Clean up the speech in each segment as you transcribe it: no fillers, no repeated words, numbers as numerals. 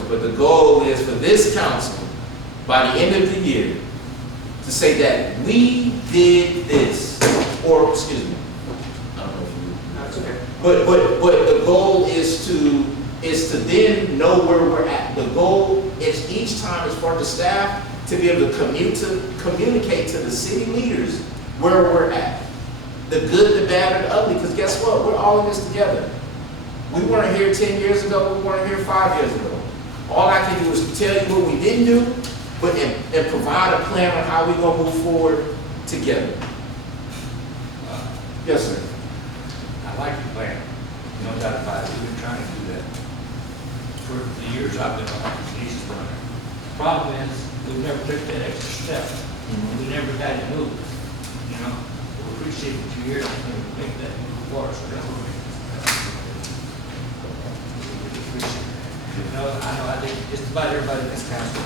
goals, but the goal is for this council, by the end of the year, to say that we did this, or, excuse me, I don't know if you... That's okay. But the goal is to then know where we're at. The goal is each time is for the staff to be able to communicate to the city leaders where we're at. The good, the bad, and the ugly, because guess what? We're all in this together. We weren't here 10 years ago, we weren't here 5 years ago. All I can do is tell you what we didn't do, but and provide a plan on how we're going to move forward together. Yes, sir. I like your plan, no doubt about it. We've been trying to do that for the years I've been on these running. Problem is, we've never took that extra step. We never got it moved. You know, we appreciate the 2 years to make that move for us. You know, I think just about everybody in this council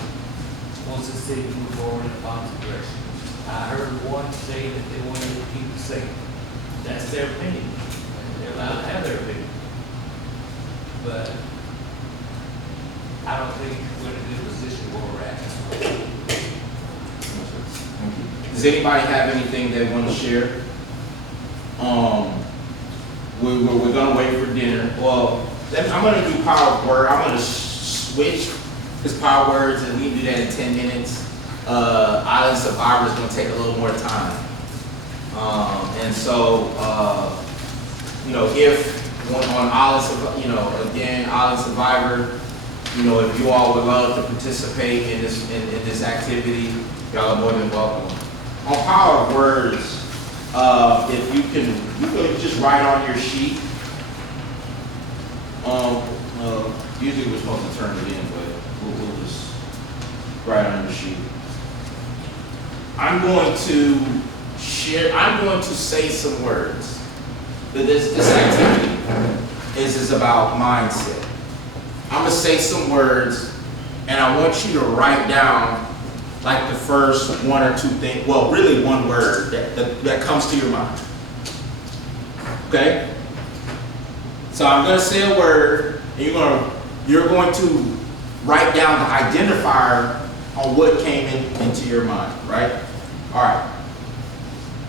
wants the city to move forward in a positive direction. I heard one say that they wanted to keep it safe. That's their opinion. They're allowed to have their opinion. But I don't think we're in a good position where we're at. Does anybody have anything they want to share? We're going to wait for dinner. Well, I'm going to do power of word. I'm going to switch his power words, and we can do that in 10 minutes. Island Survivor is going to take a little more time. And so, if on Island, again, Island Survivor, if you all would love to participate in this activity, y'all are more than welcome. On power of words, if you could just write on your sheet. Usually we're supposed to turn it in, but we'll just write on your sheet. I'm going to say some words. This activity is about mindset. I'm going to say some words, and I want you to write down like the first one or two things, well, really one word that comes to your mind. Okay? So I'm going to say a word, and you're going to write down the identifier on what came into your mind, right? All right.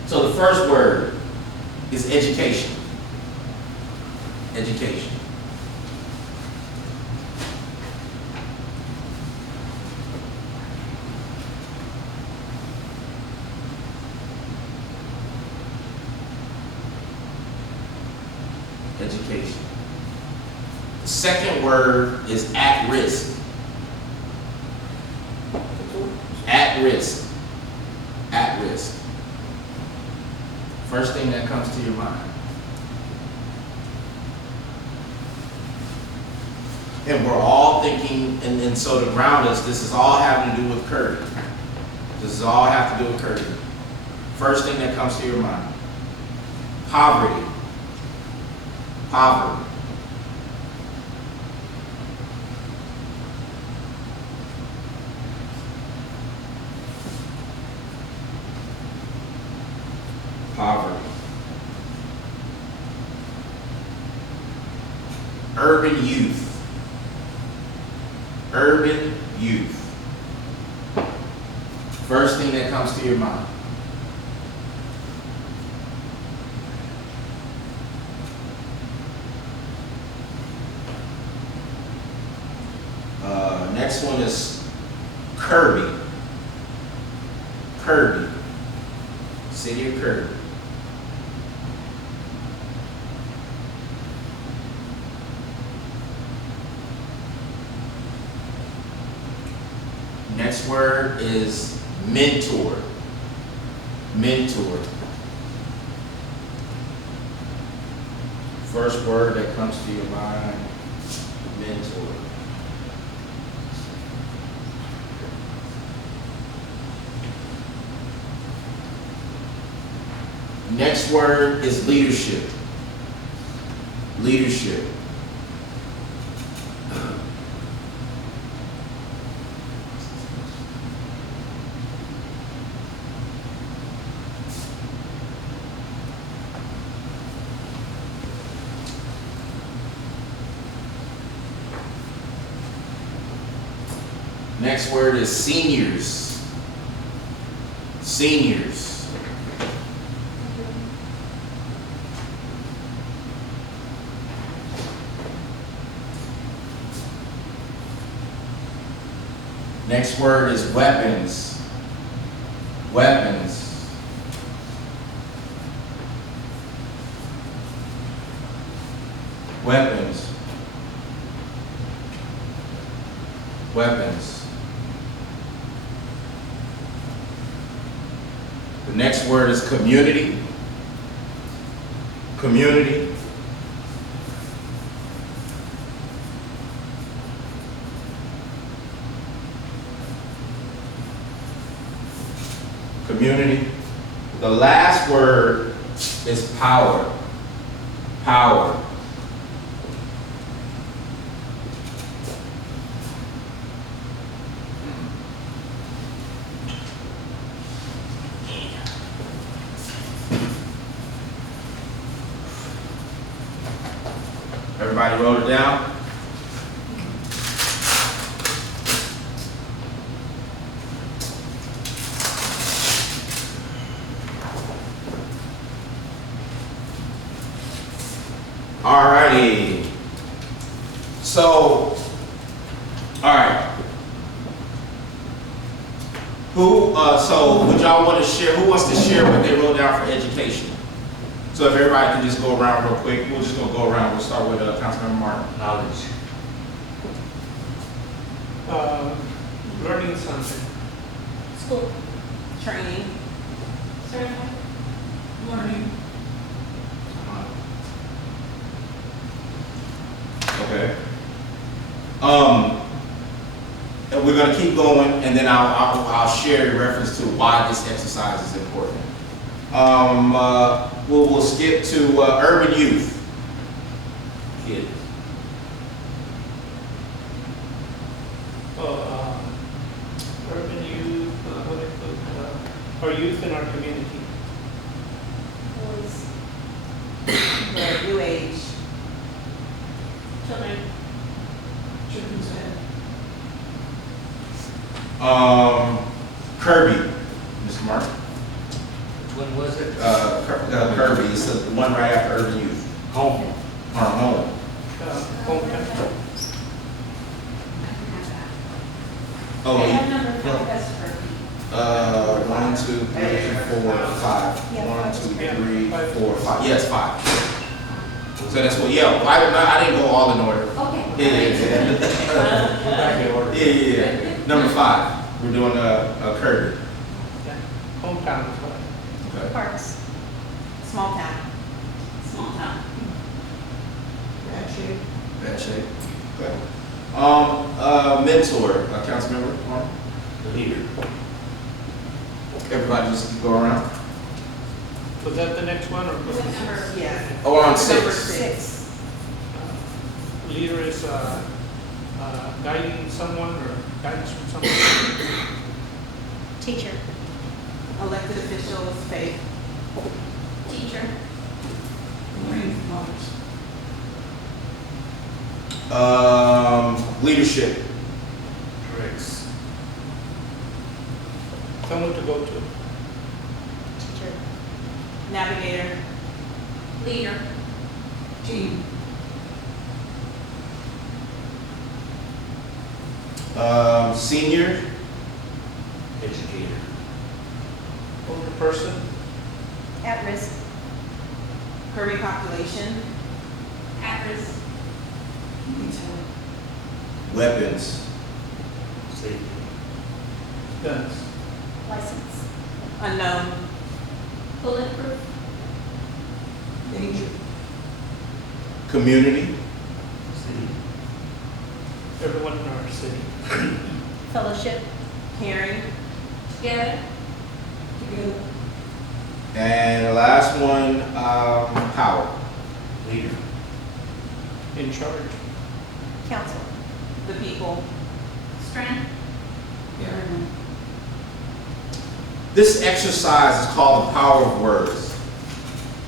So the first word is education. Education. Education. The second word is at risk. At risk. At risk. First thing that comes to your mind. And we're all thinking, and so to ground us, this is all having to do with Kirby. This is all have to do with Kirby. First thing that comes to your mind. Poverty. Poverty. Poverty. Urban youth. Urban youth. First thing that comes to your mind. Next one is Kirby. Kirby. City of Kirby. Next word is mentor. Mentor. First word that comes to your mind, mentor. Next word is leadership. Leadership. Next word is seniors. Seniors. Next word is weapons. Weapons. Weapons. Weapons. The next word is community. Community. Community. The last word is power. Power. Everybody wrote it down? Alrighty. So, alright. So would y'all want to share, who wants to share what they wrote down for education? So if everybody can just go around real quick, we're just gonna go around. We'll start with Councilmember Martin. Knowledge. Learning something. School. Training. Certified. Learning. Okay. And we're gonna keep going, and then I'll share in reference to why this exercise is important. We'll skip to urban youth. Kids. Urban youth, what they put, our youth in our community. Boys. The new age. Children. Children's ed. Kirby, Mr. Martin. Which one was it? Kirby, it's the one right after urban youth. Home. Home. Hometown. Oh, I have number 5 as Kirby. 1, 2, 3, 4, 5. 1, 2, 3, 4, 5. Yes, 5. So that's what. Yeah, I didn't go all in order. Okay. Yeah. We're back in order. Yeah. Number 5. We're doing a Kirby. Yeah. Hometown is what. Okay. Parks. Small town. Small town. Bad shape. Bad shape. Okay. Mentor, Councilmember Martin. The leader. Everybody just go around. Was that the next one or? What number? Yeah. Oh, we're on Number 6. 6. Leader is guiding someone or guidance from someone. Teacher. Elected officials, faith. Teacher. Leadership. Tricks. Someone to go to. Teacher. Navigator. Leader. Team. Senior. Educator. Older person. At risk. Kirby population. At risk. Weapons. Safety. Guns. License. Unknown. Bulletproof. Danger. Community. City. Everyone in our city. Fellowship. Caring. Together. Together. And the last one, power. Leader. In charge. Council. The people. Strength. This exercise is called the power of words.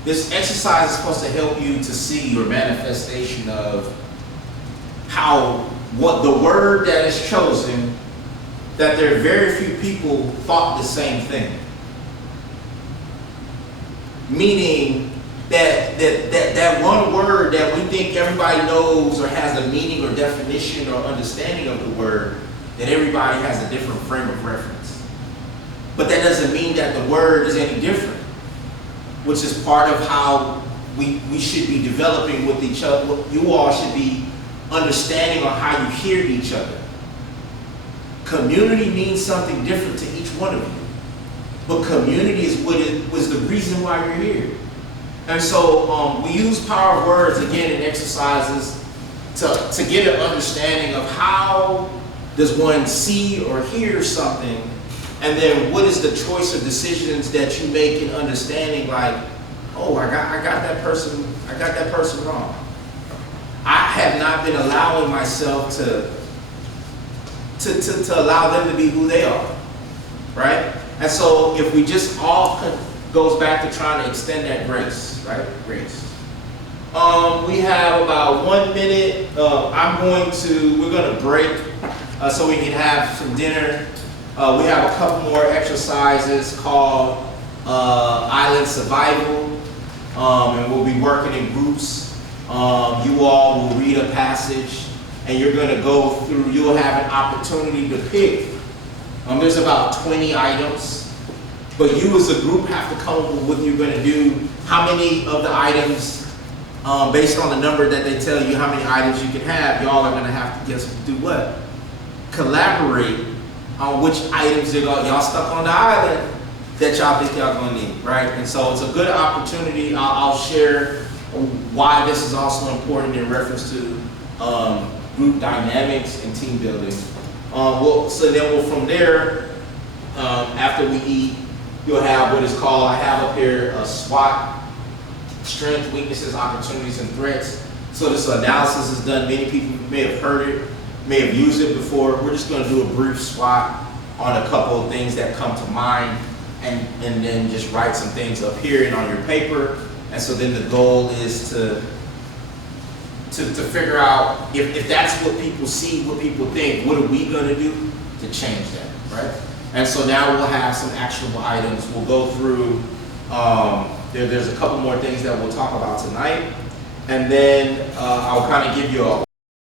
This exercise is supposed to help you to see your manifestation of what the word that is chosen that there are very few people thought the same thing. Meaning that one word that we think everybody knows or has a meaning or definition or understanding of the word, that everybody has a different frame of reference. But that doesn't mean that the word is any different, which is part of how we should be developing with each other. You all should be understanding on how you hear each other. Community means something different to each one of you. But community is was the reason why you're here. And so we use power of words again in exercises to get an understanding of how does one see or hear something, and then what is the choice or decisions that you make in understanding, like, oh, I got that person wrong. I have not been allowing myself to allow them to be who they are, right? And so if we just all goes back to trying to extend that grace, right? Grace. We have about 1 minute. We're going to break so we can have some dinner. We have a couple more exercises called Island Survival, and we'll be working in groups. You all will read a passage, and you're going to go through. You'll have an opportunity to pick. There's about 20 items, but you as a group have to come up with what you're going to do. How many of the items, based on the number that they tell you, how many items you can have, y'all are going to have to just do what? Collaborate on which items y'all stuck on the island that y'all think y'all going to need, right? And so it's a good opportunity. I'll share why this is also important in reference to group dynamics and team building. From there, after we eat, you'll have what is called, I have up here a SWOT, strengths, weaknesses, opportunities, and threats. So this analysis is done. Many people may have heard it, may have used it before. We're just going to do a brief SWOT on a couple of things that come to mind, and then just write some things up here and on your paper. And so then the goal is to figure out if that's what people see, what people think, what are we going to do to change that, right? And so now we'll have some actionable items. We'll go through, there's a couple more things that we'll talk about tonight. And then I'll kind of give you a